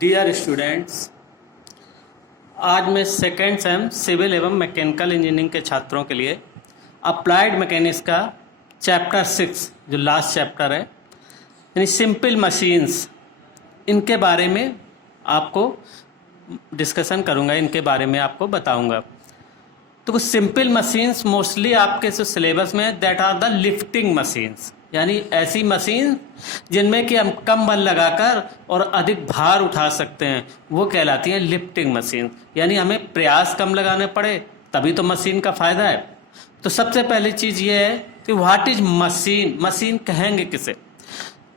Dear students, आज मैं second same civil एवं मैकेनिकल इंजीनियरिंग के छात्रों के लिए अप्लाइड मैकेनिक्स का चैप्टर 6 जो लास्ट चैप्टर है यानी सिंपल मशीन्स, इनके बारे में आपको डिस्कशन करूंगा, इनके बारे में आपको बताऊंगा। तो कुछ सिंपल मशीन्स मोस्टली आपके जो सिलेबस में that are the lifting machines, यानी ऐसी मशीन जिनमें कि हम कम बल लगाकर और अधिक भार उठा सकते हैं, वो कहलाती हैं लिफ्टिंग मशीन। यानी हमें प्रयास कम लगाने पड़े तभी तो मशीन का फायदा है। तो सबसे पहली चीज़ ये है कि व्हाट इज मशीन। मशीन कहेंगे किसे?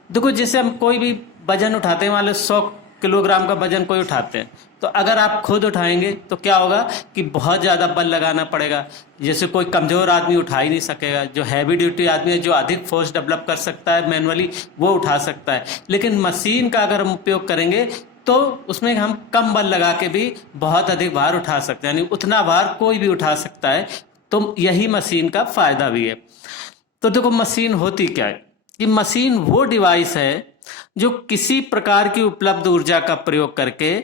देखो, जैसे हम कोई भी वजन उठाते हैं, मान लो 100 किलोग्राम का वजन कोई उठाते हैं, तो अगर आप खुद उठाएंगे तो क्या होगा कि बहुत ज़्यादा बल लगाना पड़ेगा। जैसे कोई कमज़ोर आदमी उठा ही नहीं सकेगा, जो हैवी ड्यूटी आदमी है, जो अधिक फोर्स डेवलप कर सकता है मैनुअली, वो उठा सकता है। लेकिन मशीन का अगर हम उपयोग करेंगे तो उसमें हम कम बल लगा के भी बहुत अधिक भार उठा सकते हैं, यानी उतना भार कोई भी उठा सकता है। तो यही मशीन का फायदा भी है। तो देखो, मशीन होती क्या है कि मशीन वो डिवाइस है जो किसी प्रकार की उपलब्ध ऊर्जा का प्रयोग करके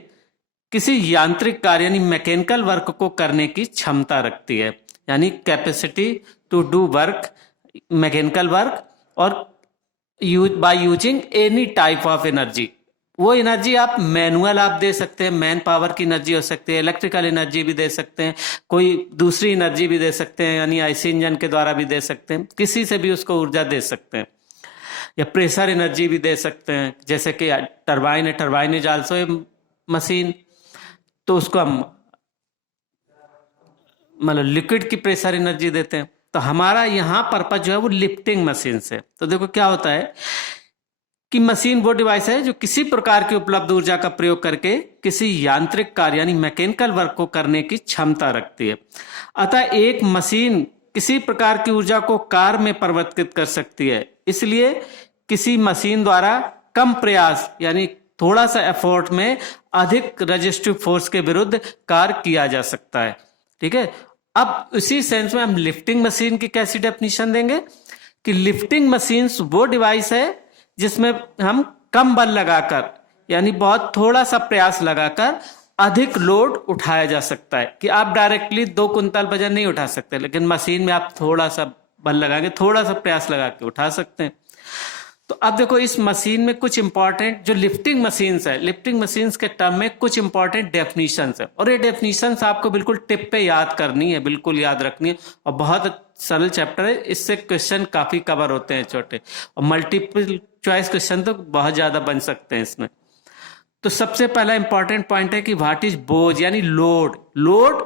किसी यांत्रिक कार्य यानी मैकेनिकल वर्क को करने की क्षमता रखती है, यानी capacity to do work, mechanical work, और by using any type of energy. वो एनर्जी आप मैनुअल आप दे सकते हैं, मैन पावर की एनर्जी हो सकती है, इलेक्ट्रिकल एनर्जी भी दे सकते हैं, कोई दूसरी एनर्जी भी दे सकते हैं, यानी आईसी इंजन के द्वारा भी दे सकते हैं, किसी से भी उसको ऊर्जा दे सकते हैं, या प्रेशर एनर्जी भी दे सकते हैं। जैसे कि टरबाइन है, turbine is also a machine, तो उसको हम मतलब लिक्विड की प्रेशर एनर्जी देते हैं। तो हमारा यहाँ पर्पज जो है वो लिफ्टिंग मशीन से। तो देखो क्या होता है कि मशीन वो डिवाइस है जो किसी प्रकार की उपलब्ध ऊर्जा का प्रयोग करके किसी यांत्रिक कार्य यानी मैकेनिकल वर्क को करने की क्षमता रखती है। अतः एक मशीन किसी प्रकार की ऊर्जा को कार्य में परिवर्तित कर सकती है, इसलिए किसी मशीन द्वारा कम प्रयास यानी थोड़ा सा एफर्ट में अधिक रेजिस्टिव फोर्स के विरुद्ध कार्य किया जा सकता है। ठीक है, अब इसी सेंस में हम लिफ्टिंग मशीन की कैसी डेफिनेशन देंगे कि लिफ्टिंग मशीन्स वो डिवाइस है जिसमें हम कम बल लगाकर यानी बहुत थोड़ा सा प्रयास लगाकर अधिक लोड उठाया जा सकता है। कि आप डायरेक्टली 2 कुंतल वजन नहीं उठा सकते, लेकिन मशीन में आप थोड़ा सा बल लगाएंगे, थोड़ा सा प्रयास लगा के उठा सकते हैं। तो अब देखो, इस मशीन में कुछ इंपॉर्टेंट जो लिफ्टिंग मशीन्स है, लिफ्टिंग मशीन्स के टर्म में कुछ इंपॉर्टेंट डेफिनेशंस है, और ये डेफिनेशंस आपको बिल्कुल टिप पे याद करनी है, बिल्कुल याद रखनी है। और बहुत सरल चैप्टर है, इससे क्वेश्चन काफी कवर होते हैं छोटे, और मल्टीपल चॉइस क्वेश्चन तो बहुत ज्यादा बन सकते हैं इसमें। तो सबसे पहला इंपॉर्टेंट पॉइंट है कि व्हाट इज बोझ यानी लोड। लोड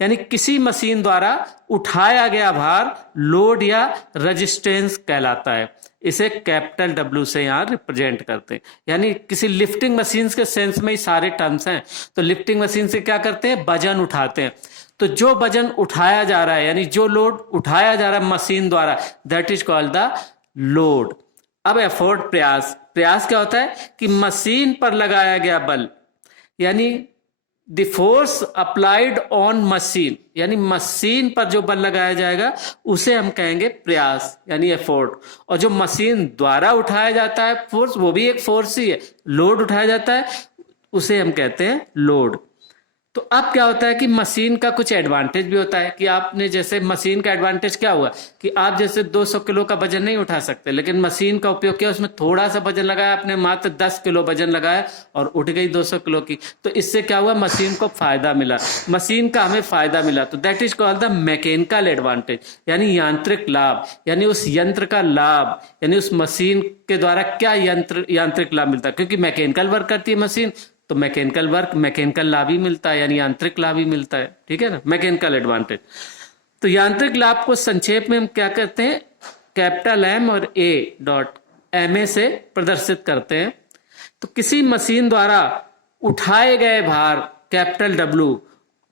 यानी किसी मशीन द्वारा उठाया गया भार लोड या रेजिस्टेंस कहलाता है। इसे कैपिटल डब्ल्यू से यहाँ रिप्रेजेंट करते हैं। यानी किसी लिफ्टिंग मशीन के सेंस में ही सारे टर्म्स हैं। तो लिफ्टिंग मशीन से क्या करते हैं? वजन उठाते हैं। तो जो वजन उठाया जा रहा है यानी जो लोड उठाया जा रहा है मशीन द्वारा, that is called the load. अब एफर्ट, प्रयास। प्रयास क्या होता है कि मशीन पर लगाया गया बल यानी the force applied on machine, यानी मशीन पर जो बल लगाया जाएगा उसे हम कहेंगे प्रयास यानी एफर्ट। और जो मशीन द्वारा उठाया जाता है फोर्स, वो भी एक फोर्स ही है, लोड उठाया जाता है, उसे हम कहते हैं लोड। तो अब क्या होता है कि मशीन का कुछ एडवांटेज भी होता है कि आपने जैसे मशीन का एडवांटेज क्या हुआ कि आप जैसे 200 किलो का वजन नहीं उठा सकते, लेकिन मशीन का उपयोग किया, उसमें थोड़ा सा वजन लगाया, आपने मात्र 10 किलो वजन लगाया और उठ गई 200 किलो की। तो इससे क्या हुआ? मशीन को फायदा मिला, मशीन का हमें फायदा मिला। तो that is called the mechanical advantage यानी यांत्रिक लाभ, यानी उस यंत्र का लाभ, यानी उस मशीन के द्वारा क्या यांत्रिक लाभ मिलता है। क्योंकि मैकेनिकल वर्क करती है मशीन, तो मैकेनिकल वर्क, मैकेनिकल लाभ ही मिलता है, यानी यांत्रिक लाभ ही मिलता है। ठीक है ना, मैकेनिकल एडवांटेज। तो यांत्रिक लाभ को संक्षेप में हम क्या करते हैं? कैपिटल एम और ए डॉट एम ए से प्रदर्शित करते हैं। तो किसी मशीन द्वारा उठाए गए भार कैपिटल डब्ल्यू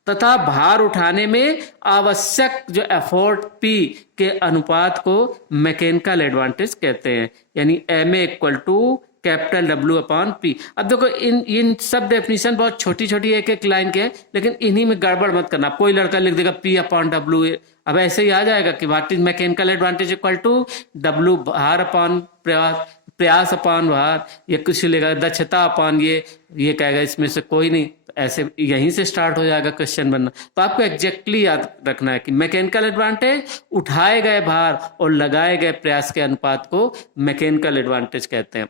तथा भार उठाने में आवश्यक जो एफर्ट पी के अनुपात को मैकेनिकल एडवांटेज कहते हैं, यानी M A equal to capital W upon P. अब देखो, इन सब डेफिनेशन बहुत छोटी छोटी एक एक लाइन के हैं, लेकिन इन्हीं में गड़बड़ मत करना। कोई लड़का लिख देगा पी अपॉन डब्ल्यू, अब ऐसे ही आ जाएगा कि what is mechanical advantage equal to W भार अपॉन प्रयास, प्रयास अपान भार, या कुछ लेगा दक्षता अपान ये कहेगा इसमें से कोई नहीं, तो ऐसे यहीं से स्टार्ट हो जाएगा क्वेश्चन बनना। तो आपको एग्जैक्टली याद रखना है कि मैकेनिकल एडवांटेज उठाए गए भार और लगाए गए प्रयास के अनुपात को मैकेनिकल एडवांटेज कहते हैं।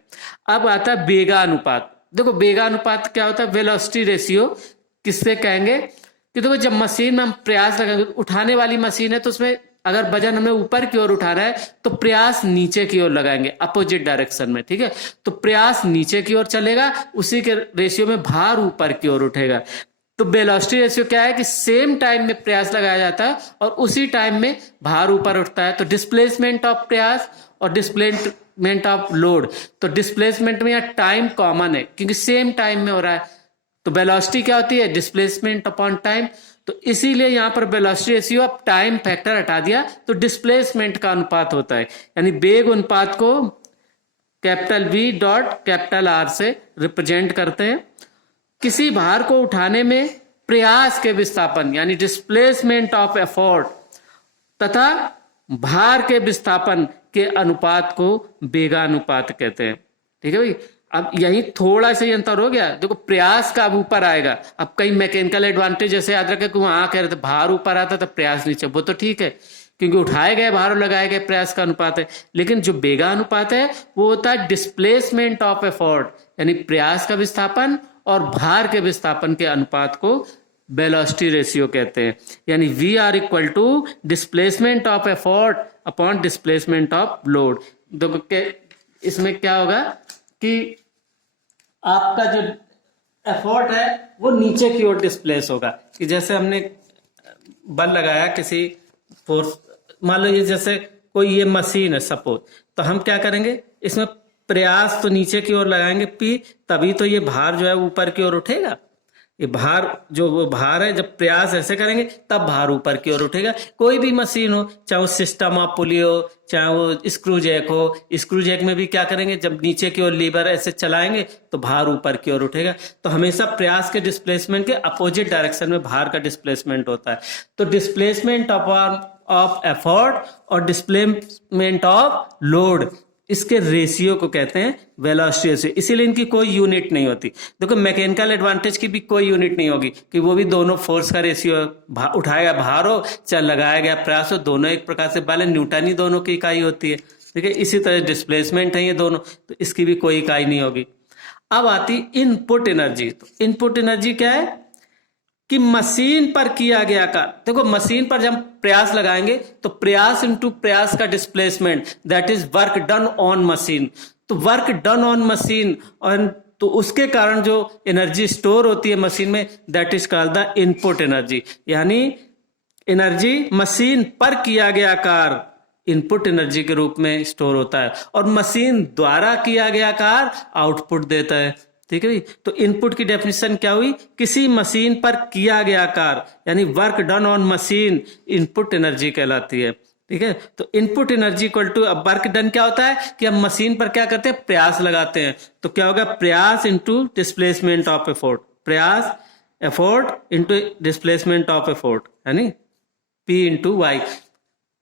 अब आता है बेगा अनुपात। देखो बेगा अनुपात क्या होता है, वेलोसिटी रेशियो किससे कहेंगे कि देखो जब मशीन में हम प्रयास लगाएंगे, उठाने वाली मशीन है तो उसमें अगर वजन हमें ऊपर की ओर उठाना है तो प्रयास नीचे की ओर लगाएंगे, अपोजिट डायरेक्शन में, ठीक है। तो प्रयास नीचे की ओर चलेगा, उसी के रेशियो में भार ऊपर की ओर उठेगा। तो वेलोसिटी रेशियो क्या है कि सेम टाइम में प्रयास लगाया जाता है और उसी टाइम में भार ऊपर उठता है। तो डिस्प्लेसमेंट ऑफ प्रयास और डिस्प्लेसमेंट ऑफ लोड, तो डिस्प्लेसमेंट में यहाँ टाइम कॉमन है क्योंकि सेम टाइम में हो रहा है। तो वेलोसिटी क्या होती है, डिस्प्लेसमेंट अपॉन टाइम। तो इसीलिए यहां पर वेलोसिटी रेशियो अब टाइम फैक्टर हटा दिया तो डिस्प्लेसमेंट का अनुपात होता है, यानी वेग अनुपात को capital V dot capital R से रिप्रेजेंट करते हैं। किसी भार को उठाने में प्रयास के विस्थापन यानी डिस्प्लेसमेंट ऑफ एफर्ट तथा भार के विस्थापन के अनुपात को वेगानुपात कहते हैं, ठीक है भाई। अब यही थोड़ा सा अंतर हो गया, देखो प्रयास का अब ऊपर आएगा। अब कई मैकेनिकल एडवांटेज जैसे याद रखे कि वहां कह रहे थे भार ऊपर आता था प्रयास नीचे, वो तो ठीक है क्योंकि उठाए गए भार और लगाए गए प्रयास का अनुपात है। लेकिन जो वेगा अनुपात है वो होता है डिस्प्लेसमेंट ऑफ एफर्ट, यानी प्रयास का विस्थापन और भार के विस्थापन के अनुपात को वेलोसिटी रेशियो कहते हैं। यानी V R equal to displacement of effort upon displacement of load. देखो इसमें क्या होगा कि आपका जो एफर्ट है वो नीचे की ओर डिस्प्लेस होगा, कि जैसे हमने बल लगाया किसी फोर्स, मान लो ये जैसे कोई ये मशीन है सपोज, तो हम क्या करेंगे इसमें प्रयास तो नीचे की ओर लगाएंगे P, तभी तो ये भार जो है ऊपर की ओर उठेगा। ये भार जो वो भार है जब प्रयास ऐसे करेंगे तब भार ऊपर की ओर उठेगा। कोई भी मशीन हो, चाहे वो सिस्टम ऑफ पुली हो, चाहे वो स्क्रू जैक हो, स्क्रू जैक में भी क्या करेंगे जब नीचे की ओर लीवर ऐसे चलाएंगे तो भार ऊपर की ओर उठेगा। तो हमेशा प्रयास के डिस्प्लेसमेंट के अपोजिट डायरेक्शन में भार का डिस्प्लेसमेंट होता है। तो डिस्प्लेसमेंट ऑफ एफर्ट और डिस्प्लेसमेंट ऑफ लोड, इसके रेशियो को कहते हैं वेलोसिटी रेशियो। इसीलिए इनकी कोई यूनिट नहीं होती। देखो मैकेनिकल एडवांटेज की भी कोई यूनिट नहीं होगी कि वो भी दोनों फोर्स का रेशियो, उठाया गया भार हो चाहे लगाया गया प्रयास हो, दोनों एक प्रकार से बल न्यूटन ही दोनों की इकाई होती है, ठीक है। इसी तरह डिस्प्लेसमेंट है ये दोनों, तो इसकी भी कोई इकाई नहीं होगी। अब आती इनपुट एनर्जी। तो इनपुट एनर्जी क्या है कि मशीन पर किया गया कार्य, देखो मशीन पर जब प्रयास लगाएंगे तो प्रयास इनटू प्रयास का displacement, that is work done on machine. तो वर्क डन ऑन मशीन, और तो उसके कारण जो एनर्जी स्टोर होती है मशीन में, that is called the input energy. यानी एनर्जी मशीन पर किया गया कार्य इनपुट एनर्जी के रूप में स्टोर होता है और मशीन द्वारा किया गया कार्य आउटपुट देता है, ठीक है भाई। तो इनपुट की डेफिनेशन क्या हुई, किसी मशीन पर किया गया कार्य यानी work done on machine input energy कहलाती है, ठीक है। तो इनपुट एनर्जी इक्वल टू, अब वर्क डन क्या होता है कि हम मशीन पर क्या करते हैं प्रयास लगाते हैं, तो क्या होगा प्रयास इंटू डिस्प्लेसमेंट ऑफ एफोर्ट, प्रयास effort into displacement of effort, यानी P इंटू वाई।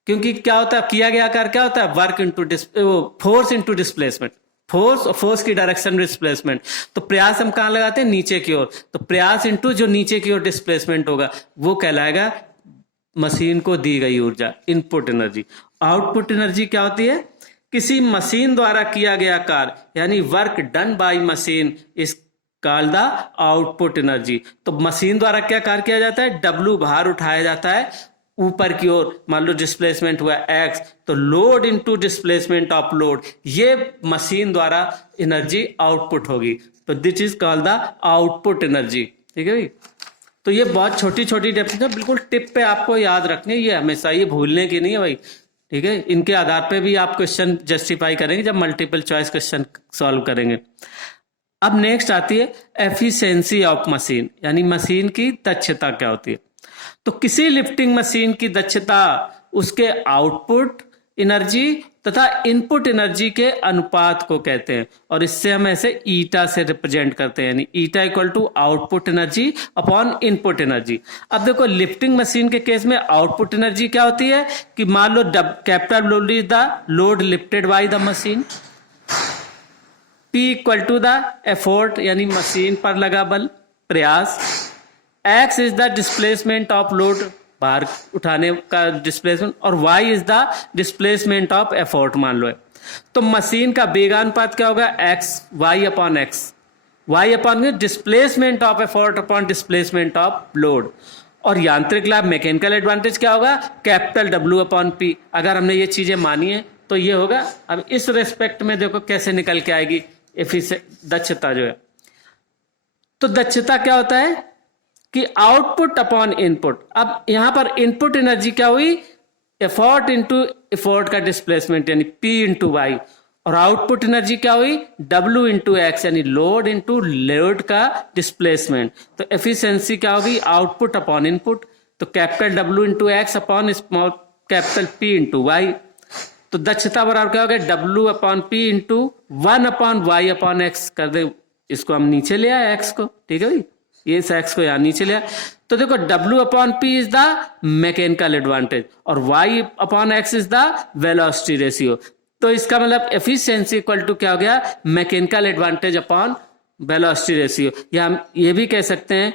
क्योंकि क्या होता है किया गया कार्य क्या होता है work into force into displacement, force और फोर्स की डायरेक्शन डिस्प्लेसमेंट। तो प्रयास हम कहां लगाते हैं नीचे की ओर, तो प्रयास इंटू जो नीचे की ओर डिस्प्लेसमेंट होगा वो कहलाएगा मशीन को दी गई ऊर्जा, इनपुट एनर्जी। आउटपुट एनर्जी क्या होती है, किसी मशीन द्वारा किया गया कार्य यानी work done by machine is called the output energy. तो मशीन द्वारा क्या कार्य किया जाता है, W भार उठाया जाता है ऊपर की ओर, मान लो डिस्प्लेसमेंट हुआ X, तो load into displacement of load, ये मशीन द्वारा एनर्जी आउटपुट होगी। तो this is called the output energy, ठीक है भाई। तो ये बहुत छोटी छोटी डेफिनेशन बिल्कुल टिप पे आपको याद रखनी है, ये हमेशा ये भूलने की नहीं है भाई, ठीक है। इनके आधार पे भी आप क्वेश्चन जस्टिफाई करेंगे जब मल्टीपल चॉइस क्वेश्चन सॉल्व करेंगे। अब नेक्स्ट आती है एफिशिएंसी ऑफ मशीन, यानी मशीन की दक्षता क्या होती है। तो किसी लिफ्टिंग मशीन की दक्षता उसके आउटपुट एनर्जी तथा इनपुट एनर्जी के अनुपात को कहते हैं, और इससे हम ऐसे ईटा से रिप्रेजेंट करते हैं, यानी eta equal to output energy upon input energy. अब देखो लिफ्टिंग मशीन के केस में आउटपुट एनर्जी क्या होती है कि मान लो capital load is the load lifted by the machine, P equal to the effort यानी मशीन पर लगा बल, प्रयास। X is the displacement of load, भार उठाने का डिस्प्लेसमेंट, और Y is the displacement of effort मान लो है। तो मशीन का वेगानुपात क्या होगा, X Y upon X, Y upon displacement of effort upon displacement of load. और यांत्रिक लाभ मैकेनिकल एडवांटेज क्या होगा, कैपिटल डब्ल्यू अपॉन पी। अगर हमने ये चीजें मानी है तो ये होगा। अब इस रेस्पेक्ट में देखो कैसे निकल के आएगी दक्षता जो है। तो दक्षता क्या होता है कि आउटपुट अपॉन इनपुट। अब यहां पर इनपुट एनर्जी क्या हुई, एफोर्ट इंटू एफोर्ट का डिस्प्लेसमेंट यानी P इंटू वाई, और आउटपुट एनर्जी क्या हुई, W इंटू एक्स यानी लोड इंटू लोड का डिस्प्लेसमेंट। तो एफिशिएंसी क्या होगी, आउटपुट अपॉन इनपुट, तो capital W into X upon small capital P into Y. तो दक्षता बराबर क्या होगा, W upon P into 1 upon Y upon X. कर दे इसको, हम नीचे ले आए एक्स को, ठीक है भाई, ये इस एक्स को यहाँ नीचे लिया। तो देखो W upon P is the mechanical advantage और Y upon X is the velocity ratio. तो इसका मतलब एफिशिएंसी इक्वल टू क्या हो गया, mechanical advantage upon velocity ratio. या हम ये भी कह सकते हैं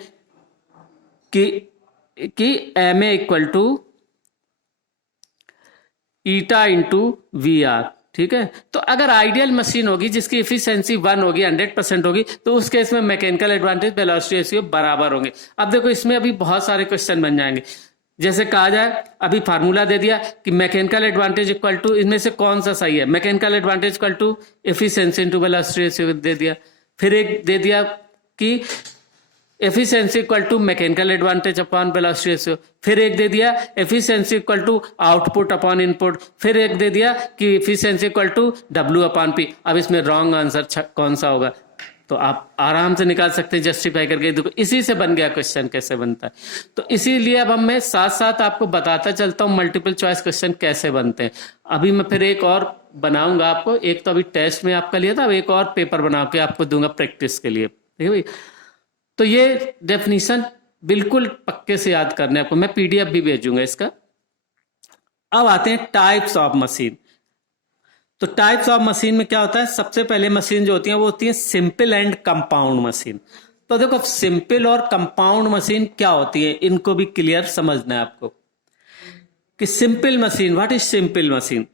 कि MA equal to eta into VR, ठीक है। तो अगर आइडियल मशीन होगी जिसकी एफिशिएंसी 1 होगी, 100% होगी, तो उस केस में मैकेनिकल एडवांटेज वेलोसिटी रेशियो बराबर होंगे। अब देखो इसमें अभी बहुत सारे क्वेश्चन बन जाएंगे। जैसे कहा जाए, अभी फार्मूला दे दिया कि मैकेनिकल एडवांटेज इक्वल टू, इनमें से कौन सा सही है, mechanical advantage equal to efficiency into velocity ratio दे दिया। फिर एक दे दिया कि efficiency equal to mechanical advantage upon velocity ratio. फिर एक दे दिया efficiency equal to output upon input. फिर एक दे दिया कि efficiency equal to W upon P। अब इसमें रॉन्ग आंसर कौन सा होगा, तो आप आराम से निकाल सकते हैं जस्टिफाई करके। देखो इसी से बन गया क्वेश्चन कैसे बनता है। तो इसीलिए अब हम मैं साथ साथ आपको बताता चलता हूँ मल्टीपल चॉइस क्वेश्चन कैसे बनते हैं। अभी मैं फिर एक और बनाऊंगा आपको, एक तो अभी टेस्ट में आपका लिया था, अब एक और पेपर बना के आपको दूंगा प्रैक्टिस के लिए, ठीक है भाई। तो ये डेफिनेशन बिल्कुल पक्के से याद करने आपको, मैं PDF भी भेजूंगा इसका। अब आते हैं टाइप्स ऑफ मशीन। तो टाइप्स ऑफ मशीन में क्या होता है, सबसे पहले मशीन जो होती है वो होती है सिंपल एंड कंपाउंड मशीन। तो देखो सिंपल और कंपाउंड मशीन क्या होती है, इनको भी क्लियर समझना है आपको कि simple machine, what is simple machine.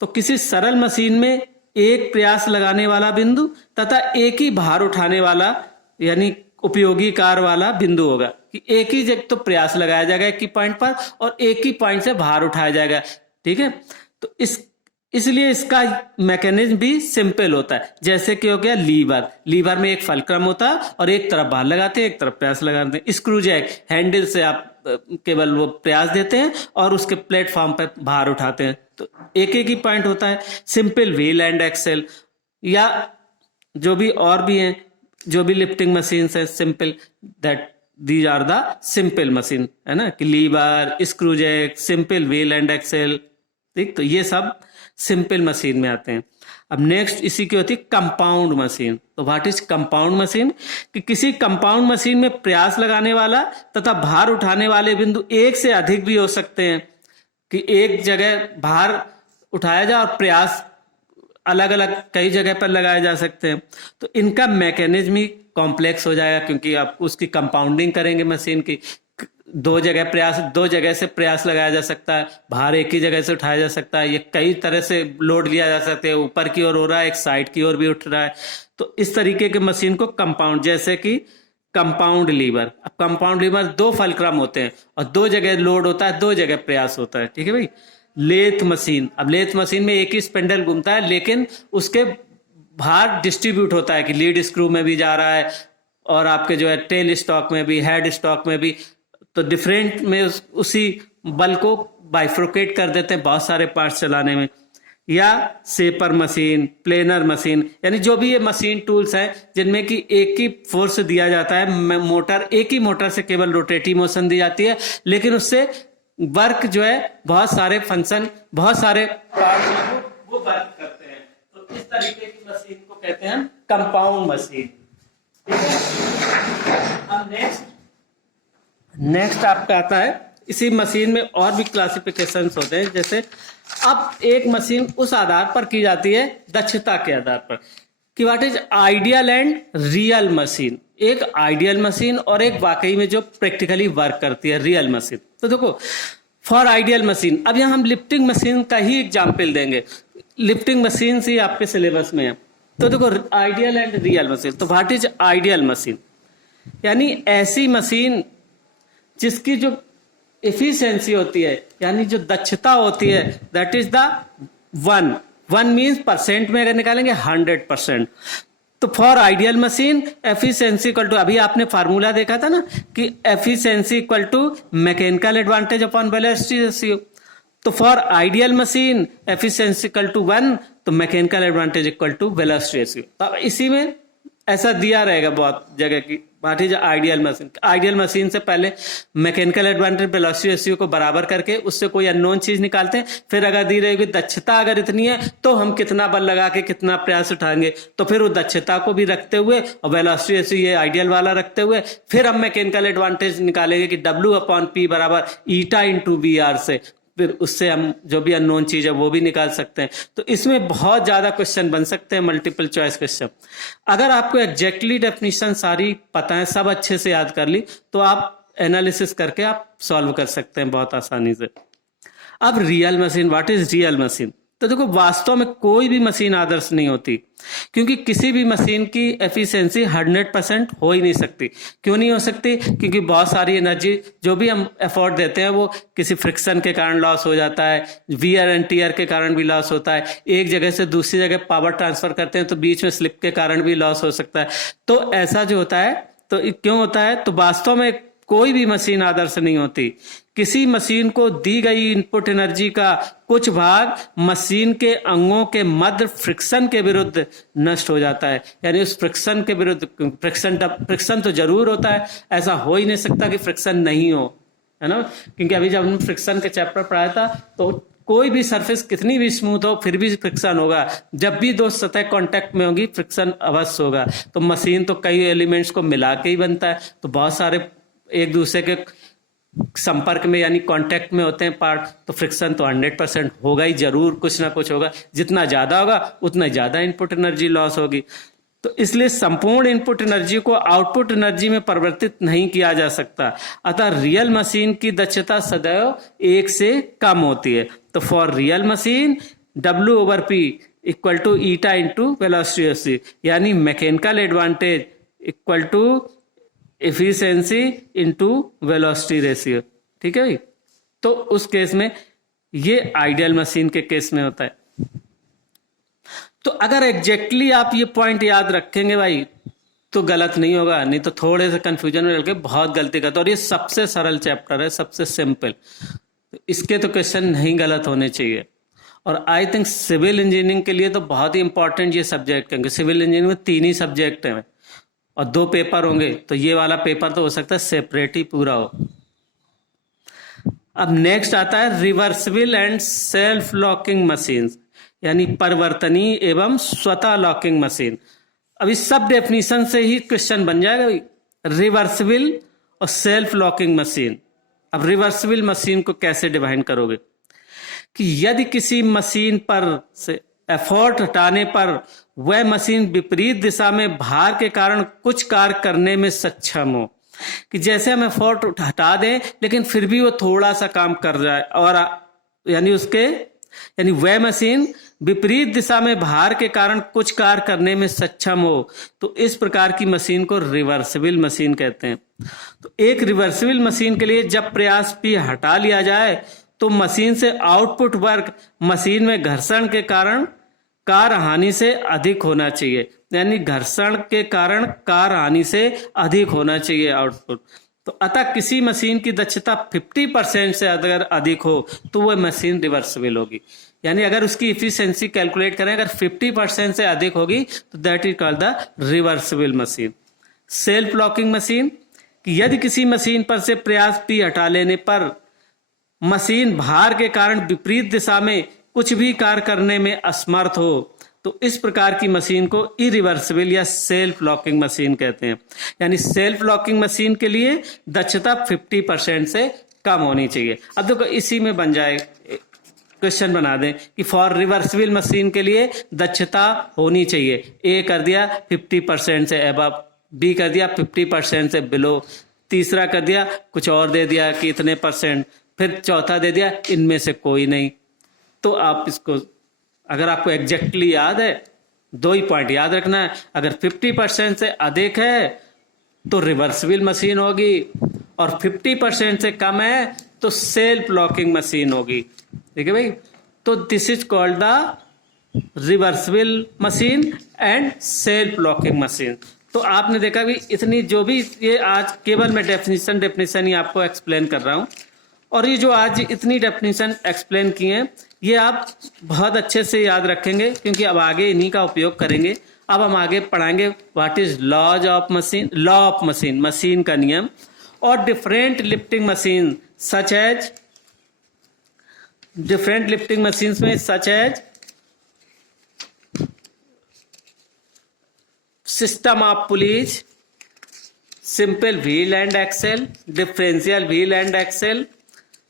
तो किसी सरल मशीन में एक प्रयास लगाने वाला बिंदु तथा एक ही भार उठाने वाला यानी उपयोगी कार वाला बिंदु होगा कि एक ही जगह तो प्रयास लगाया जाएगा एक ही पॉइंट पर और एक ही पॉइंट से भार उठाया जाएगा, ठीक है। तो इसलिए इसका मैकेनिज्म भी सिंपल होता है। जैसे कि हो गया लीवर, लीवर में एक फलक्रम होता है और एक तरफ भार लगाते हैं, एक तरफ प्रयास लगाते हैं। स्क्रू जैक, हैंडल से आप केवल वो प्रयास देते हैं और उसके प्लेटफॉर्म पर भार उठाते हैं। तो एक एक ही पॉइंट होता है। सिंपल व्हील एंड एक्सेल, या जो भी और भी हैं, जो भी लिफ्टिंग मशीन है simple, that these are the simple machine, है ना, कि lever, screw jack, simple wheel and axle, ठीक। तो ये सब सिंपल मशीन में आते हैं। अब नेक्स्ट इसी की होती है कंपाउंड मशीन। तो व्हाट इज कंपाउंड मशीन, कि किसी कंपाउंड मशीन में प्रयास लगाने वाला तथा भार उठाने वाले बिंदु एक से अधिक भी हो सकते हैं, कि एक जगह भार उठाया जाए और प्रयास अलग अलग कई जगह पर लगाए जा सकते हैं। तो इनका मैकेनिज्म ही कॉम्प्लेक्स हो जाएगा, क्योंकि आप उसकी कंपाउंडिंग करेंगे मशीन की। दो जगह से प्रयास लगाया जा सकता है, भार एक ही जगह से उठाया जा सकता है, ये कई तरह से लोड लिया जा सकता है, ऊपर की ओर हो रहा है, एक साइड की ओर भी उठ रहा है। तो इस तरीके के मशीन को कंपाउंड, जैसे कि कंपाउंड लीवर। अब कंपाउंड लीवर दो फलक्रम होते हैं और दो जगह लोड होता है, दो जगह प्रयास होता है, ठीक है भाई। लेथ मशीन, अब लेथ मशीन में एक ही स्पिंडल घूमता है लेकिन उसके भार डिस्ट्रीब्यूट होता है कि लीड स्क्रू में भी जा रहा है और आपके जो है टेल स्टॉक में भी, हेड स्टॉक में भी। तो डिफरेंट में उसी बल को बाइफ्रोकेट कर देते हैं बहुत सारे पार्ट्स चलाने में। या सेपर मशीन, प्लेनर मशीन, यानी जो भी ये मशीन टूल्स हैं जिनमें कि एक ही फोर्स दिया जाता है, मोटर, एक ही मोटर से केवल रोटेटिव मोशन दी जाती है, लेकिन उससे वर्क जो है बहुत सारे फंक्शन, बहुत सारे पार्ट वो वर्क करते हैं। तो इस तरीके की मशीन को कहते हैं कंपाउंड मशीन, ठीक है। अब नेक्स्ट आपका आता है, इसी मशीन में और भी क्लासिफिकेशंस होते हैं। जैसे अब एक मशीन उस आधार पर की जाती है, दक्षता के आधार पर, कि what is ideal and real machine. एक आइडियल मशीन और एक वाकई में जो प्रैक्टिकली वर्क करती है रियल मशीन। तो देखो फॉर आइडियल मशीन, अब यहाँ हम लिफ्टिंग मशीन का ही एग्जाम्पल देंगे, लिफ्टिंग मशीन से आपके सिलेबस में है। तो देखो आइडियल एंड रियल मशीन, तो व्हाट इज आइडियल मशीन, यानी ऐसी मशीन जिसकी जो एफिशिएंसी होती है, यानी जो दक्षता होती है, that is the one means percent में अगर निकालेंगे 100%। तो for ideal machine efficiency equal to, अभी आपने फार्मूला देखा था ना कि efficiency equal to mechanical advantage upon velocity ratio. तो for ideal machine efficiency equal to 1, तो mechanical advantage equal to velocity ratio. तो इसी में ऐसा दिया रहेगा बहुत जगह की what is ideal machine. Ideal machine से पहले मैकेनिकल एडवांटेज वेलोसिटी रेशियो को बराबर करके उससे कोई अननोन चीज निकालते हैं, फिर अगर दी रहेगी दक्षता अगर इतनी है तो हम कितना बल लगा के कितना प्रयास उठाएंगे, तो फिर वो दक्षता को भी रखते हुए और वेलोसिटी रेशियो ये आइडियल वाला रखते हुए फिर हम मैकेनिकल एडवांटेज निकालेंगे कि W/P बराबर ईटा इंटू BR से, फिर उससे हम जो भी अननोन चीज है वो भी निकाल सकते हैं। तो इसमें बहुत ज्यादा क्वेश्चन बन सकते हैं, मल्टीपल चॉइस क्वेश्चन। अगर आपको एग्जैक्टली डेफिनेशन सारी पता है, सब अच्छे से याद कर ली, तो आप एनालिसिस करके आप सॉल्व कर सकते हैं बहुत आसानी से। अब real machine, what is real machine. तो देखो वास्तव में कोई भी मशीन आदर्श नहीं होती, क्योंकि किसी भी मशीन की एफिशिएंसी 100% हो ही नहीं सकती। क्यों नहीं हो सकती, क्योंकि बहुत सारी एनर्जी जो भी हम एफर्ट देते हैं वो किसी फ्रिक्शन के कारण लॉस हो जाता है, वियर एंड टीयर के कारण भी लॉस होता है, एक जगह से दूसरी जगह पावर ट्रांसफर करते हैं तो बीच में स्लिप के कारण भी लॉस हो सकता है। तो ऐसा जो होता है, तो क्यों होता है, तो वास्तव में कोई भी मशीन आदर्श नहीं होती। किसी मशीन को दी गई इनपुट एनर्जी का कुछ भाग मशीन के अंगों के मध्य फ्रिक्शन के विरुद्ध नष्ट हो जाता है, यानी उस फ्रिक्शन के विरुद्ध, फ्रिक्शन तो जरूर होता है, ऐसा हो ही नहीं सकता कि फ्रिक्शन नहीं हो, है ना। क्योंकि अभी जब हम फ्रिक्शन के चैप्टर पढ़ाया था तो कोई भी सरफेस कितनी भी स्मूथ हो फिर भी फ्रिक्शन होगा, जब भी दो सतह कांटेक्ट में होगी फ्रिक्शन अवश्य होगा। तो मशीन तो कई एलिमेंट्स को मिला के ही बनता है, तो बहुत सारे एक दूसरे के संपर्क में यानी कांटेक्ट में होते हैं पार्ट, तो फ्रिक्शन तो 100% होगा ही, जरूर कुछ ना कुछ होगा। जितना ज्यादा होगा उतना ज्यादा इनपुट एनर्जी लॉस होगी। तो इसलिए संपूर्ण इनपुट एनर्जी को आउटपुट एनर्जी में परिवर्तित नहीं किया जा सकता, अतः रियल मशीन की दक्षता सदैव 1 से कम होती है। तो for real machine W/P equal to eta into velocity ratio, यानी mechanical advantage equal to efficiency into velocity ratio. ठीक है भाई, तो उस केस में ये आइडियल मशीन के केस में होता है। तो अगर एग्जैक्टली आप ये पॉइंट याद रखेंगे भाई तो गलत नहीं होगा, नहीं तो थोड़े से कंफ्यूजन में चल के बहुत गलती करते। और ये सबसे सरल चैप्टर है, सबसे सिंपल, इसके तो क्वेश्चन नहीं गलत होने चाहिए। और आई थिंक सिविल इंजीनियरिंग के लिए तो बहुत ही इंपॉर्टेंट ये सब्जेक्ट है। सिविल इंजीनियरिंग में 3 ही सब्जेक्ट हैं और 2 पेपर होंगे, तो ये वाला पेपर तो हो सकता है सेपरेट ही पूरा हो। अब नेक्स्ट आता है reversible and self locking machine, यानी परिवर्तनीय एवं स्वतः लॉकिंग मशीन। अब इस सब डेफिनेशन से ही क्वेश्चन बन जाएगा, रिवर्सिबल और सेल्फ लॉकिंग मशीन। अब रिवर्सिबल मशीन को कैसे डिफाइन करोगे कि यदि किसी मशीन पर से एफर्ट हटाने पर वह मशीन विपरीत दिशा में भार के कारण कुछ कार्य करने में सक्षम हो, कि जैसे हम एफर्ट हटा दें लेकिन फिर भी वो थोड़ा सा काम कर जाए, और यानी वह मशीन विपरीत दिशा में भार के कारण कुछ कार्य करने में सक्षम हो, तो इस प्रकार की मशीन को रिवर्सिबल मशीन कहते हैं। तो एक रिवर्सिबल मशीन के लिए जब प्रयास P हटा लिया जाए तो मशीन से आउटपुट वर्क मशीन में घर्षण के कारण कार हानि से अधिक होना चाहिए, यानी घर्षण के कारण कार हानि से अधिक होना चाहिए आउटपुट। तो अतः किसी मशीन की दक्षता 50% से अगर अधिक हो तो वह मशीन रिवर्सिबल होगी। यानी अगर उसकी इफिशिएंसी कैलकुलेट करें, अगर 50% से अधिक होगी तो that is called the reversible machine. Self locking machine, कि यदि किसी मशीन पर से प्रयास P हटा लेने पर मशीन भार के कारण विपरीत दिशा में कुछ भी कार्य करने में असमर्थ हो, तो इस प्रकार की मशीन को इरिवर्सिबल या सेल्फ लॉकिंग मशीन कहते हैं। यानी सेल्फ लॉकिंग मशीन के लिए दक्षता 50% से कम होनी चाहिए। अब देखो इसी में बन जाए क्वेश्चन बना दें कि फॉर रिवर्सिबल मशीन के लिए दक्षता होनी चाहिए, ए कर दिया 50% से अबव, बी कर दिया 50% से बिलो, तीसरा कर दिया कुछ और दे दिया कि इतने %, फिर चौथा दे दिया इनमें से कोई नहीं। तो आप इसको, अगर आपको एग्जैक्टली याद है, 2 ही पॉइंट याद रखना है, अगर 50% से अधिक है तो रिवर्सिबल मशीन होगी और 50% से कम है तो सेल्फ लॉकिंग मशीन होगी। ठीक है भाई, तो this is called the reversible machine and self locking machine. तो आपने देखा भी इतनी जो भी ये आज केवल मैं डेफिनेशन ही आपको एक्सप्लेन कर रहा हूं, और ये जो आज इतनी डेफिनेशन एक्सप्लेन की हैं ये आप बहुत अच्छे से याद रखेंगे क्योंकि अब आगे इन्हीं का उपयोग करेंगे। अब हम आगे पढ़ाएंगे what is laws of machine, law of machine, machine का नियम, और different lifting machine such as, different lifting machine में such as system of pulleys, simple wheel and axle, differential wheel and axle,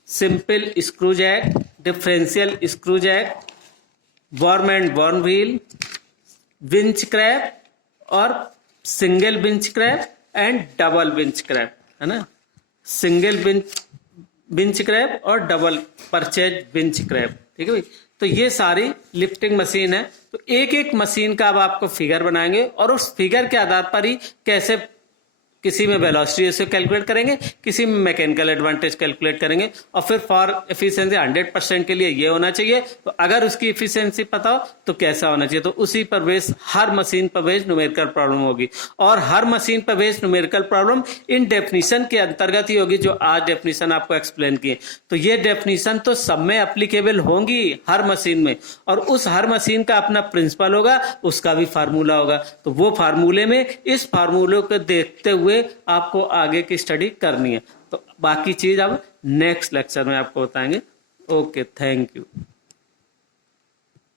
simple screw jack, differential screw jack, worm and worm wheel, winch crab और single winch crab and double winch crab, है ना, single winch crab और double purchase winch crab. ठीक है भाई, तो ये सारी लिफ्टिंग मशीन है। तो एक एक मशीन का अब आपको फिगर बनाएंगे और उस फिगर के आधार पर ही कैसे किसी में वेलोसिटी रेशियो कैलकुलेट करेंगे, किसी में मैकेनिकल एडवांटेज कैलकुलेट करेंगे, और फिर फॉर एफिशिएंसी 100% के लिए ये होना चाहिए। तो अगर उसकी एफिशिएंसी पता हो तो कैसा होना चाहिए, तो उसी पर बेस हर मशीन पर बेस न्यूमेरिकल प्रॉब्लम होगी, और हर मशीन पर base numerical problem in definition के अंतर्गत ही होगी जो आज डेफिनेशन आपको एक्सप्लेन किए। तो ये डेफिनेशन तो सब में एप्लीकेबल होंगी हर मशीन में, और उस हर मशीन का अपना प्रिंसिपल होगा, उसका भी फार्मूला होगा। तो वो फार्मूले में इस फार्मूले को देखते हुए आपको आगे की स्टडी करनी है। तो बाकी चीज अब नेक्स्ट लेक्चर में आपको बताएंगे। Okay, thank you.